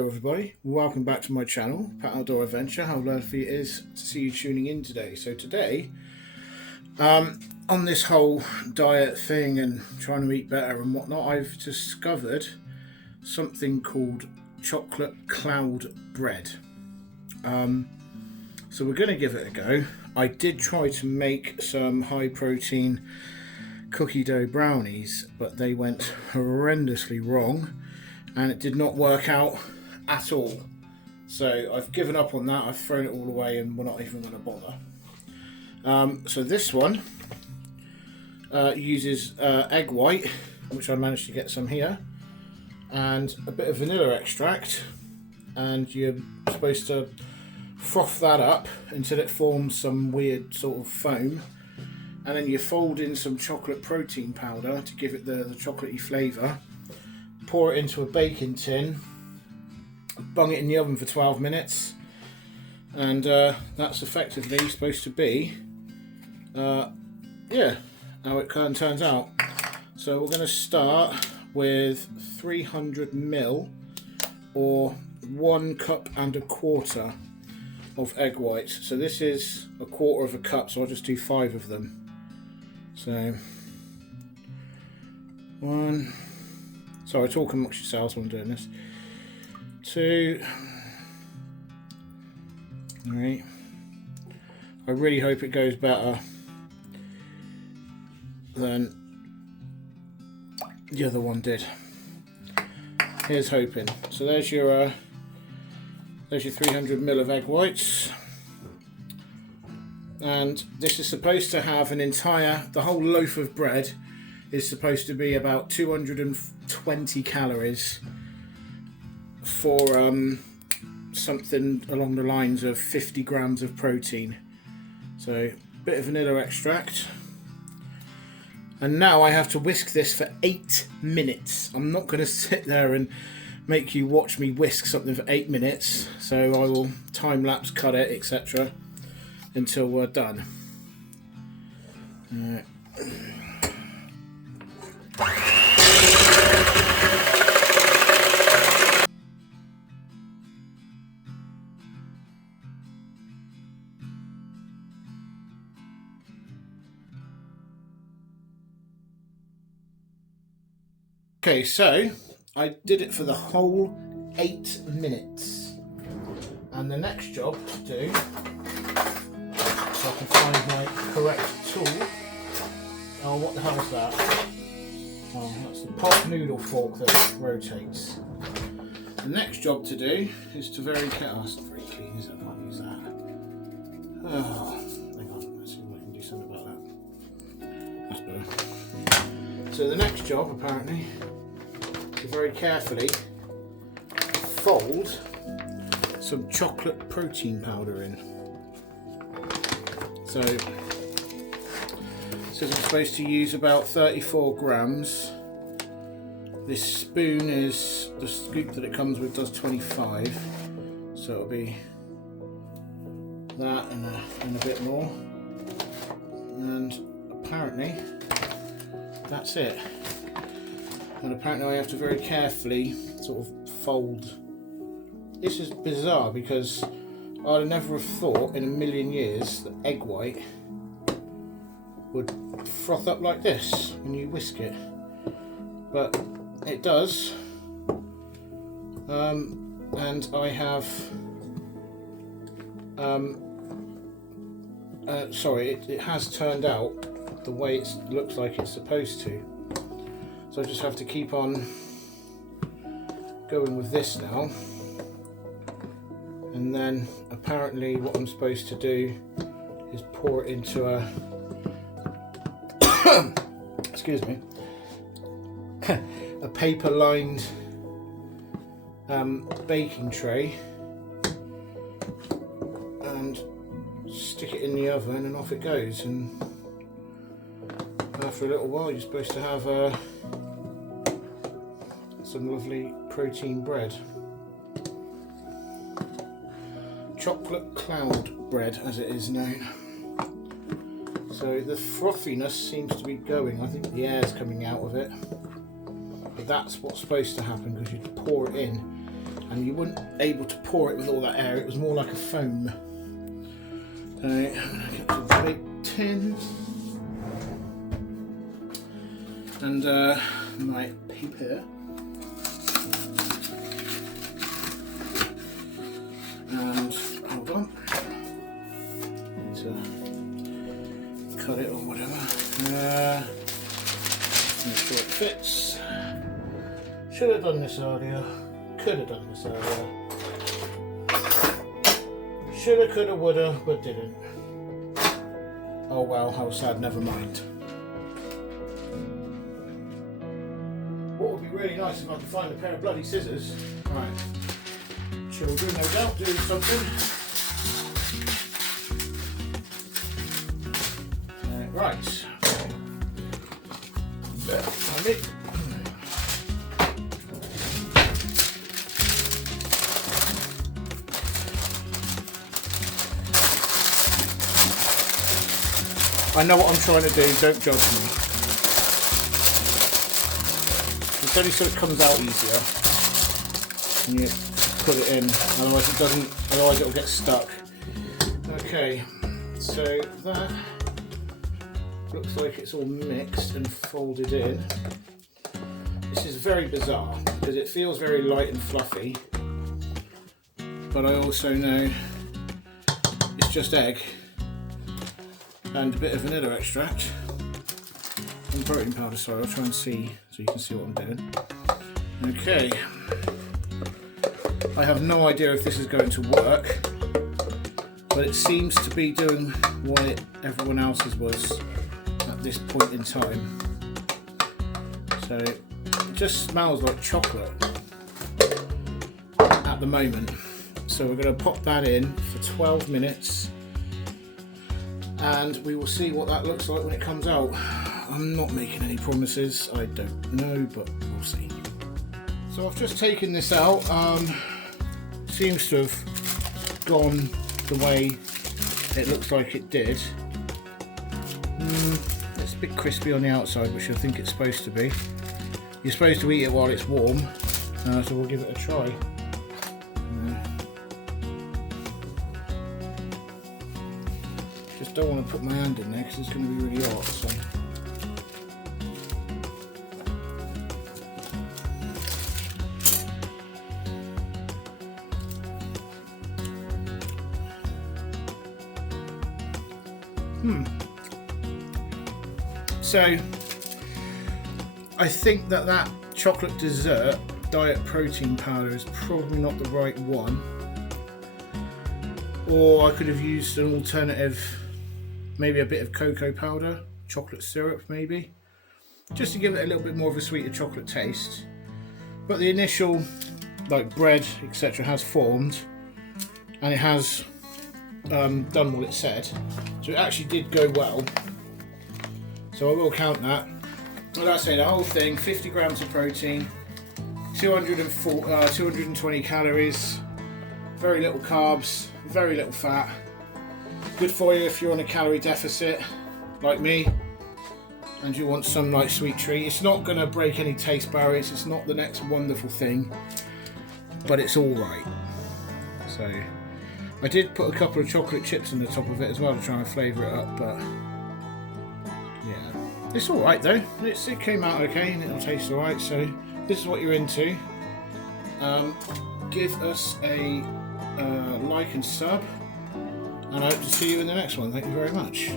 Hello everybody, welcome back to my channel, Pat Outdoor Adventure. How lovely it is to see you tuning in today. So today, on this whole diet thing and trying to eat better and whatnot, I've discovered something called chocolate cloud bread. So we're going to give it a go. I did try to make some high protein cookie dough brownies, but they went horrendously wrong and it did not work out at all. So I've given up on that. I've thrown it all away and we're not even going to bother. So this one uses egg white, which I managed to get some here, and a bit of vanilla extract, and you're supposed to froth that up until it forms some weird sort of foam, and then you fold in some chocolate protein powder to give it the chocolatey flavour. Pour it into a baking tin, bung it in the oven for 12 minutes, and that's effectively supposed to be how it turns out. So we're going to start with 300 ml or 1 cup and a quarter of egg whites. So this is a quarter of a cup, so I'll just do 5 of them. So one, sorry, talk amongst yourselves when I'm doing this. 2, 3. I really hope it goes better than the other one did. Here's hoping. So there's your 300 ml of egg whites, and this is supposed to have the whole loaf of bread is supposed to be about 220 calories for something along the lines of 50 grams of protein. So a bit of vanilla extract. And now I have to whisk this for 8 minutes. I'm not going to sit there and make you watch me whisk something for 8 minutes. So I will time lapse cut it, etc. until we're done. Okay, so I did it for the whole 8 minutes, and the next job to do, so I can find my correct tool. Oh, what the hell is that? Oh, that's the pot noodle fork that rotates. The next job to do is to that's not very clean, is it? I can't use that. Oh, hang on, let's see if I can do something about that. That's better. So the next job, apparently, to very carefully fold some chocolate protein powder in. So it says I'm supposed to use about 34 grams. This spoon is, the scoop that it comes with does 25, so it'll be that and a bit more, and apparently that's it. And apparently I have to very carefully sort of fold. This is bizarre because I'd never have thought in a million years that egg white would froth up like this when you whisk it, but it does. And I have it has turned out the way it looks like it's supposed to. So I just have to keep on going with this now. And then apparently what I'm supposed to do is pour it into a excuse me, a paper lined baking tray, and stick it in the oven, and off it goes. And after a little while you're supposed to have some lovely protein bread. Chocolate cloud bread, as it is known. So the frothiness seems to be going. I think the air's coming out of it. But that's what's supposed to happen, because you pour it in and you weren't able to pour it with all that air. It was more like a foam. So I'm going to get the big tin and my paper. And hold on, need to cut it or whatever. Make sure it fits. Should have done this earlier. Could have done this earlier. Shoulda, coulda, woulda, but didn't. Oh well, how sad. Never mind. What would be really nice if I could find a pair of bloody scissors. Right. Children, no doubt, doing something. Right. There, find it. I know what I'm trying to do, don't judge me. It's only so it comes out easier. And you put it in, otherwise it doesn't, otherwise it'll get stuck. Okay, so that looks like it's all mixed and folded in. This is very bizarre because it feels very light and fluffy, but I also know it's just egg and a bit of vanilla extract and protein powder. Sorry, I'll try and see so you can see what I'm doing. Okay. I have no idea if this is going to work, but it seems to be doing what everyone else's was at this point in time. So it just smells like chocolate at the moment. So we're going to pop that in for 12 minutes and we will see what that looks like when it comes out. I'm not making any promises, I don't know, but we'll see. So I've just taken this out. Seems to have gone the way it looks like it did. It's a bit crispy on the outside, which I think it's supposed to be. You're supposed to eat it while it's warm, so we'll give it a try. Just don't want to put my hand in there because it's going to be really hot. So. So I think that chocolate dessert diet protein powder is probably not the right one, or I could have used an alternative, maybe a bit of cocoa powder, chocolate syrup maybe, just to give it a little bit more of a sweeter chocolate taste. But the initial like bread etc has formed and it has done what it said, so it actually did go well. So I will count that. Like I say, the whole thing, 50 grams of protein, 220 calories, very little carbs, very little fat. Good for you if you're on a calorie deficit, like me, and you want some nice sweet treat. It's not going to break any taste barriers, it's not the next wonderful thing, but it's all right. So I did put a couple of chocolate chips on the top of it as well to try and flavour it up, but yeah, it's alright though. It came out okay and it'll taste alright, so this is what you're into. Give us a like and sub, and I hope to see you in the next one. Thank you very much.